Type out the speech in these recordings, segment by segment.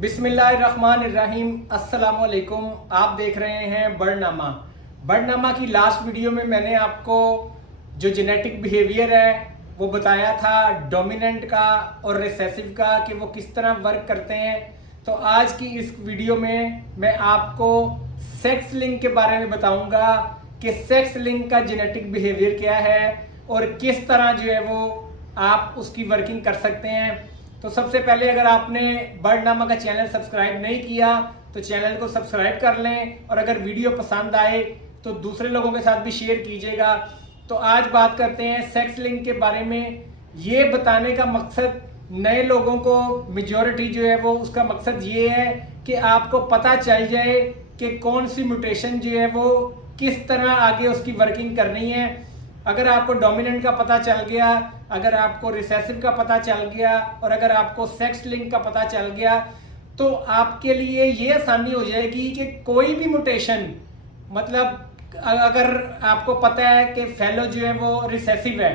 बिस्मिल्लाहिर्रहमानिर्रहीम। अस्सलामुअलैकुम। आप देख रहे हैं बर्डनामा की लास्ट वीडियो में मैंने आपको जो जेनेटिक बिहेवियर है वो बताया था डोमिनेंट का और रिसेसिव का कि वो किस तरह वर्क करते हैं। तो आज की इस वीडियो में मैं आपको सेक्स लिंक के बारे में बताऊंगा कि सेक्स लिंक का जेनेटिक बिहेवियर क्या है और किस तरह जो है वो आप उसकी वर्किंग कर सकते हैं। तो सबसे पहले अगर आपने बर्डनामा का चैनल सब्सक्राइब नहीं किया तो चैनल को सब्सक्राइब कर लें और अगर वीडियो पसंद आए तो दूसरे लोगों के साथ भी शेयर कीजिएगा। तो आज बात करते हैं सेक्स लिंक के बारे में। ये बताने का मकसद नए लोगों को मेजॉरिटी जो है वो उसका मकसद ये है कि आपको पता चल जाए कि कौन सी म्यूटेशन जो है वो किस तरह आगे उसकी वर्किंग करनी है। अगर आपको डोमिनेंट का पता चल गया, अगर आपको रिसेसिव का पता चल गया और अगर आपको सेक्स लिंक का पता चल गया तो आपके लिए ये आसानी हो जाएगी कि कोई भी म्यूटेशन, मतलब अगर आपको पता है कि फेलो जो है वो रिसेसिव है,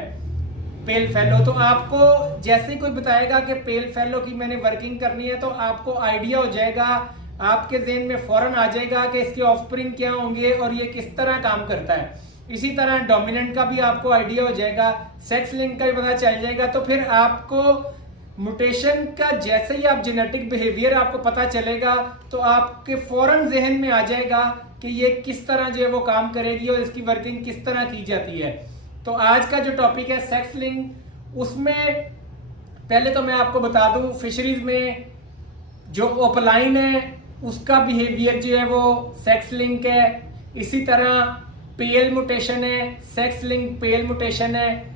पेल फेलो, तो आपको जैसे ही कोई बताएगा कि पेल फेलो की मैंने वर्किंग करनी है तो आपको आइडिया हो जाएगा, आपके ज़हन में फौरन आ जाएगा कि इसके ऑफस्प्रिंग क्या होंगे और ये किस तरह काम करता है। इसी तरह डोमिनेंट का भी आपको आइडिया हो जाएगा, सेक्स लिंक का भी पता चल जाएगा। तो फिर आपको म्यूटेशन का जैसे ही आप जेनेटिक बिहेवियर आपको पता चलेगा तो आपके फौरन जहन में आ जाएगा कि ये किस तरह जो है वो काम करेगी और इसकी वर्किंग किस तरह की जाती है। तो आज का जो टॉपिक है सेक्स लिंक, उसमें पहले तो मैं आपको बता दूं फिशरीज में जो ओपलाइन है उसका बिहेवियर जो है वो सेक्स लिंक है। इसी तरह पेल म्यूटेशन है, सेक्स लिंक पेल म्यूटेशन है,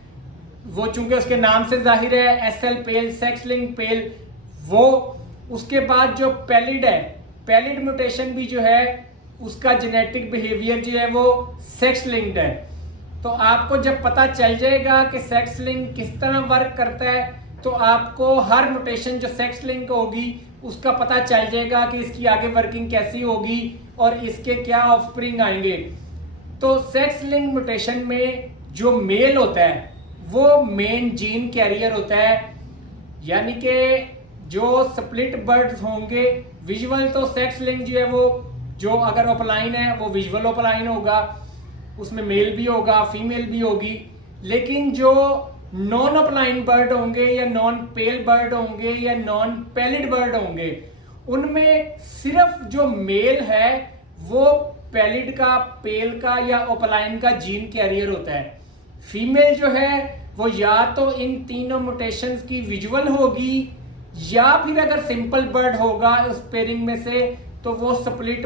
वो चूंकि उसके नाम से जाहिर है एसएल पेल, सेक्स लिंक पेल वो। उसके बाद जो पैलिड है, पैलिड म्यूटेशन भी जो है उसका जेनेटिक बिहेवियर जो है वो सेक्स लिंक्ड है। तो आपको जब पता चल जाएगा कि सेक्स लिंक किस तरह वर्क करता है तो आपको हर म्यूटेशन जो सेक्स लिंक होगी उसका पता चल जाएगा कि इसकी आगे वर्किंग कैसी होगी और इसके क्या ऑफस्प्रिंग आएंगे। तो सेक्स लिंक म्यूटेशन में जो मेल होता है वो मेन जीन कैरियर होता है, यानी कि जो स्प्लिट बर्ड्स होंगे विजुअल, तो सेक्स लिंक जो है वो जो अगर ओपलाइन है वो विजुअल ओपलाइन होगा, उसमें मेल भी होगा फीमेल भी होगी। लेकिन जो नॉन ओपलाइन बर्ड होंगे या नॉन पेल बर्ड होंगे या नॉन पैलिड बर्ड होंगे उनमें सिर्फ जो मेल है वो पैलिड का, पेल का या ओपलाइन का जीन कैरियर होता है। फीमेल जो है वो या तो इन तीनों म्यूटेशंस की विजुअल होगी या फिर अगर सिंपल बर्ड होगा उस पेयरिंग में से तो वो स्प्लिट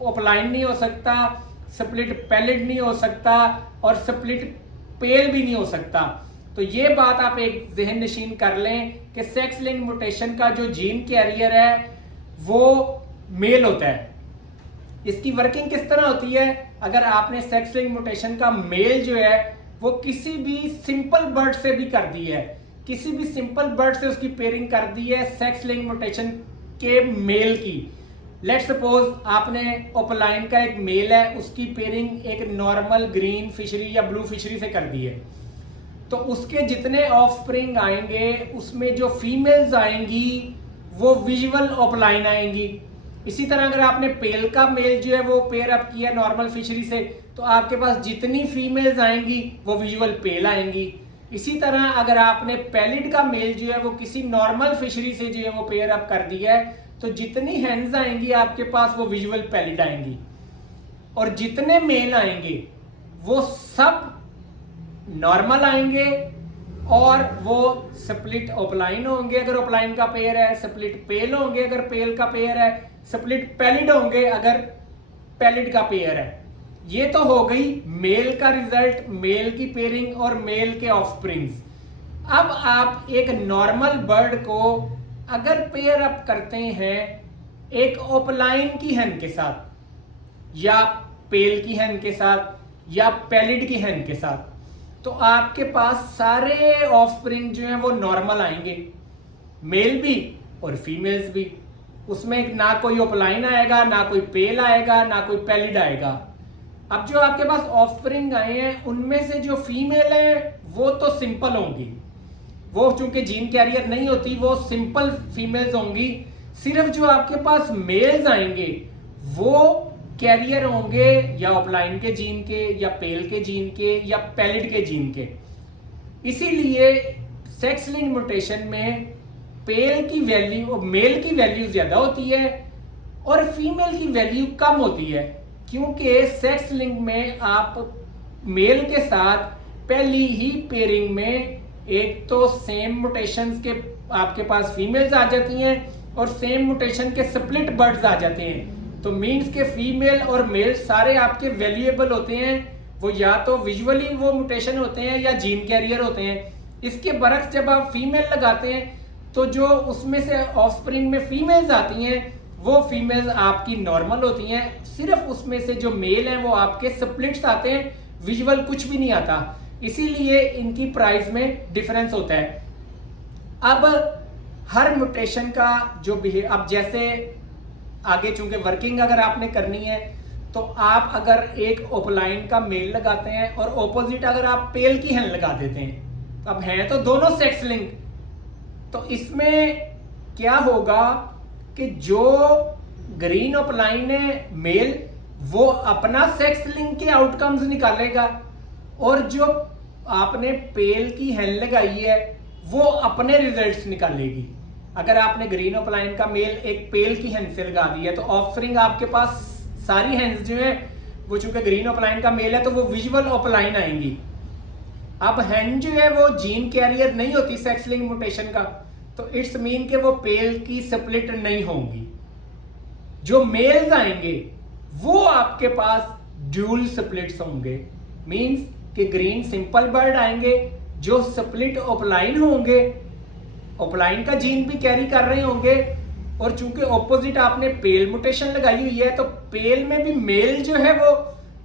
ओपलाइन नहीं हो सकता, स्प्लिट पैलिड नहीं हो सकता और स्प्लिट पेल भी नहीं हो सकता। तो ये बात आप एक ज़हन नशीन कर लें कि सेक्स लिंक म्यूटेशन का जो जीन कैरियर है वो मेल होता है। इसकी वर्किंग किस तरह होती है, अगर आपने सेक्स लिंक म्यूटेशन का मेल जो है वो किसी भी सिंपल बर्ड से भी कर दी है, किसी भी सिंपल बर्ड से उसकी पेयरिंग कर दी है सेक्स लिंक म्यूटेशन के मेल की। लेट्स सपोज आपने ओपलाइन का एक मेल है उसकी पेयरिंग एक नॉर्मल ग्रीन फिशरी या ब्लू फिशरी से कर दी है, तो उसके जितने ऑफस्प्रिंग आएंगे उसमें जो फीमेल्स आएंगी वो विजुअल ओपलाइन आएंगी। इसी तरह अगर आपने पेल का मेल जो है वो पेयर अप किया नॉर्मल फिशरी से तो आपके पास जितनी फीमेल्स आएंगी वो विजुअल पेल आएंगी। इसी तरह अगर आपने पैलिड का मेल जो है वो किसी नॉर्मल फिशरी से जो है वो पेयर अप कर दिया है तो जितनी हैंड्स आएंगी आपके पास वो विजुअल पैलिड आएंगी और जितने मेल आएंगे वो सब नॉर्मल आएंगे और वो स्प्लिट ओपलाइन होंगे अगर ओपलाइन का पेयर है, स्प्लिट पेल होंगे अगर पेल का पेयर है, स्प्लिट पैलिड होंगे अगर पैलिड का पेयर है। ये तो हो गई मेल का रिजल्ट, मेल की पेयरिंग और मेल के ऑफस्प्रिंग्स। अब आप एक नॉर्मल बर्ड को अगर पेयर अप करते हैं एक ओपलाइन की हैन के साथ या पेल की हैन के साथ या पैलिड की हैन के साथ तो आपके पास सारे ऑफस्प्रिंग जो हैं वो नॉर्मल आएंगे, मेल भी और फीमेल्स भी। उसमें ना कोई ओपलाइन आएगा, ना कोई पेल आएगा, ना कोई पैलिड आएगा। अब जो आपके पास ऑफस्प्रिंग आए हैं उनमें से जो फीमेल है वो तो सिंपल होंगी, वो चूंकि जीन कैरियर नहीं होती वो सिंपल फीमेल्स होंगी। सिर्फ जो आपके पास मेल्स आएंगे वो कैरियर होंगे या ऑफलाइन के जीन के, या पेल के जीन के, या पैलिड के जीन के। इसीलिए सेक्स लिंक म्यूटेशन में पेल की वैल्यू, मेल की वैल्यू ज्यादा होती है और फीमेल की वैल्यू कम होती है, क्योंकि सेक्स लिंक में आप मेल के साथ पहली ही पेयरिंग में एक तो सेम म्यूटेशंस के आपके पास फीमेल्स आ जाती हैं और सेम म्यूटेशन के स्प्लिट बर्ड्स आ जाते हैं। तो मींस के फीमेल और मेल सारे आपके वैल्यूएबल होते हैं, वो या तो विजुअली वो म्यूटेशन होते हैं या जीन कैरियर होते हैं। इसके बरक्स जब आप फीमेल लगाते हैं तो जो उसमें से ऑफस्प्रिंग में फीमेल्स आती हैं वो फीमेल्स आपकी नॉर्मल होती हैं, सिर्फ उसमें से जो मेल हैं वो आपके स्प्लिट्स आते हैं, विजुअल कुछ भी नहीं आता। इसीलिए इनकी प्राइस में डिफरेंस होता है। अब हर म्यूटेशन का जो बिहेव, अब जैसे आगे चूंकि वर्किंग अगर आपने करनी है तो आप अगर एक ओपलाइन का मेल लगाते हैं और ऑपोजिट अगर आप पेल की हेन लगा देते हैं, अब हैं तो दोनों सेक्स लिंक, तो इसमें क्या होगा कि जो ग्रीन ओपलाइन है मेल वो अपना सेक्स लिंक के आउटकम्स निकालेगा और जो आपने पेल की हेन लगाई है वो अपने रिजल्ट्स निकालेगी। अगर आपने ग्रीन ओपलाइन का मेल एक पेल की हेन से लगा दी है तो ऑफस्प्रिंग आपके पास सारी हेन्स जो है वो चूंकि ग्रीन ओपलाइन का मेल है तो वो विजुअल ओपलाइन आएंगी। अब हेन जो है वो जीन कैरियर नहीं होती सेक्स लिंक म्यूटेशन का, तो इट्स मीन के वो पेल की स्प्लिट नहीं होंगी। जो मेल्स आएंगे वो आपके पास ड्यूल स्प्लिट्स होंगे, मींस कि ग्रीन सिंपल बर्ड आएंगे जो स्प्लिट ओपलाइन होंगे, ओपलाइन का जीन भी कैरी कर रहे होंगे, और चूंकि ऑपोजिट आपने पेल म्यूटेशन लगाई हुई है तो पेल में भी मेल जो है वो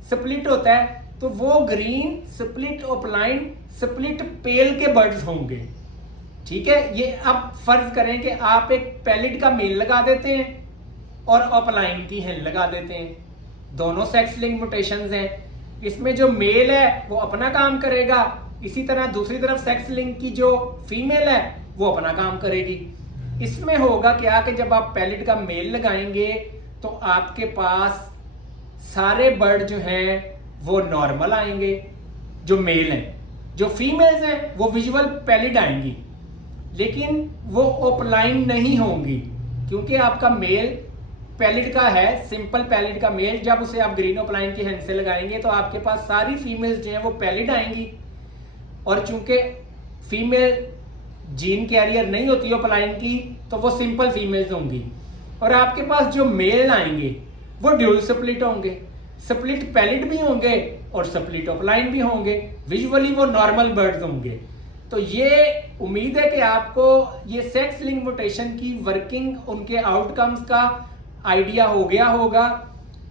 स्प्लिट होता है, तो वो ग्रीन स्प्लिट ओपलाइन स्प्लिट पेल के बर्ड्स होंगे। ठीक है, ये अब फर्ज करें कि आप एक पैलिड का मेल लगा देते हैं और ओपलाइन की हेन लगा देते हैं, दोनों सेक्स लिंक म्यूटेशंस हैं। इसमें जो मेल है वो अपना काम करेगा, इसी तरह दूसरी तरफ सेक्स लिंक की जो फीमेल है वो अपना काम करेगी। इसमें होगा क्या कि जब आप पैलिड का मेल लगाएंगे तो आपके पास सारे बर्ड जो हैं वो नॉर्मल आएंगे जो मेल हैं, जो फीमेल्स हैं वो विजुअल पैलिड आएंगी, लेकिन वो ओपलाइन नहीं होंगी क्योंकि आपका मेल पैलिड का है, सिंपल पैलिड का मेल। जब उसे आप ग्रीन ओपलाइन की हेन से लगाएंगे तो आपके पास सारी फीमेल्स जो हैं वो पैलिड आएंगी, और चूंकि फीमेल जीन कैरियर नहीं होती ओपलाइन की तो वो सिंपल फीमेल्स होंगी, और आपके पास जो मेल आएंगे वो ड्यूल स्प्लिट होंगे, स्प्लिट पैलिड भी होंगे और स्प्लिट ओपलाइन भी होंगे, विजुअली वो नॉर्मल बर्ड्स होंगे। तो ये उम्मीद है कि आपको ये सेक्स लिंक म्यूटेशन की वर्किंग, उनके आउटकम्स का आइडिया हो गया होगा।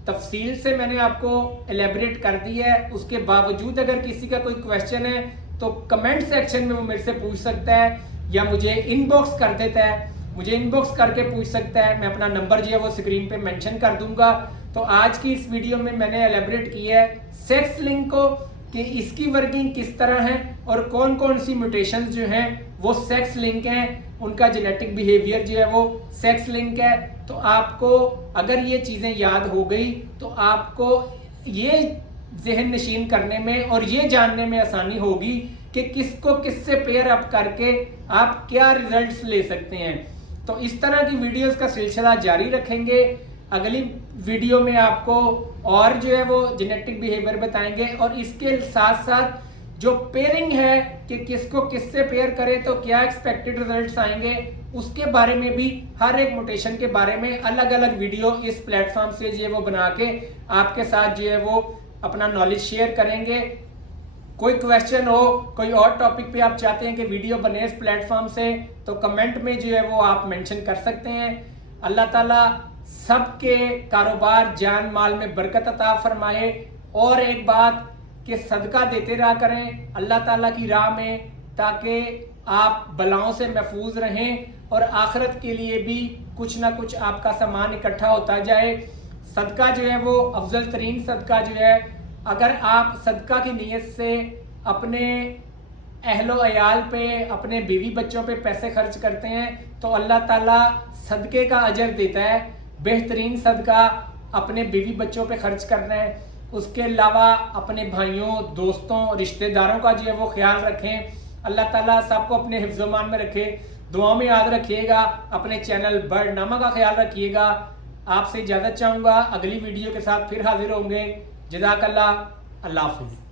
तफसील से मैंने आपको एलेबरेट कर दी है, उसके बावजूद अगर किसी का कोई क्वेश्चन है तो कमेंट सेक्शन में वो मेरे से पूछ सकता है या मुझे इनबॉक्स कर देता है, मुझे इनबॉक्स करके पूछ सकता है। मैं अपना नंबर जो है वो स्क्रीन पे मेंशन कर दूंगा। तो आज की इस वीडियो में मैंने एलेबरेट किया है सेक्स लिंक को कि इसकी वर्किंग किस तरह है और कौन कौन सी म्यूटेशंस जो हैं वो सेक्स लिंक हैं, उनका जेनेटिक बिहेवियर जो है वो सेक्स लिंक है। तो आपको अगर ये चीज़ें याद हो गई तो आपको ये जहन नशीन करने में और ये जानने में आसानी होगी कि किसको किससे पेयर अप करके आप क्या रिजल्ट्स ले सकते हैं। तो इस तरह की वीडियोस का सिलसिला जारी रखेंगे। अगली वीडियो में आपको और जो है वो जेनेटिक बिहेवियर बताएंगे, और इसके साथ साथ जो पेयरिंग है कि किसको किससे पेयर करें तो क्या एक्सपेक्टेड रिजल्ट्स आएंगे, उसके बारे में भी हर एक म्यूटेशन के बारे में अलग अलग वीडियो इस प्लेटफॉर्म से जो है वो बना के आपके साथ जो है वो अपना नॉलेज शेयर करेंगे। कोई क्वेश्चन हो, कोई और टॉपिक पे आप चाहते हैं कि वीडियो बने इस प्लेटफॉर्म से, तो कमेंट में जो है वो आप मेंशन कर सकते हैं। अल्लाह ताला सबके कारोबार जान माल में बरकत अता फरमाए। और एक बात कि सदका देते रहा करें अल्लाह ताला की राह में, ताकि आप बलाओं से महफूज रहें और आखिरत के लिए भी कुछ ना कुछ आपका सामान इकट्ठा होता जाए। सदका जो है वो अफजल तरीन सदका जो है, अगर आप सदका की नीयत से अपने अहलो अयाल पे, अपने बीवी बच्चों पे पैसे खर्च करते हैं तो अल्लाह ताला सदके का अजर देता है। बेहतरीन सदका अपने बीवी बच्चों पे खर्च करना है। उसके अलावा अपने भाइयों, दोस्तों, रिश्तेदारों का जो है वो ख्याल रखें। अल्लाह ताला सबको अपने हिफ्ज़-ओ-मान में रखे। दुआ में याद रखिएगा। अपने चैनल बर्डनामा का ख्याल रखिएगा। आपसे इजाज़त चाहूँगा, अगली वीडियो के साथ फिर हाजिर होंगे। जज़ाकल्लाह, अल्लाह हाफ़िज़।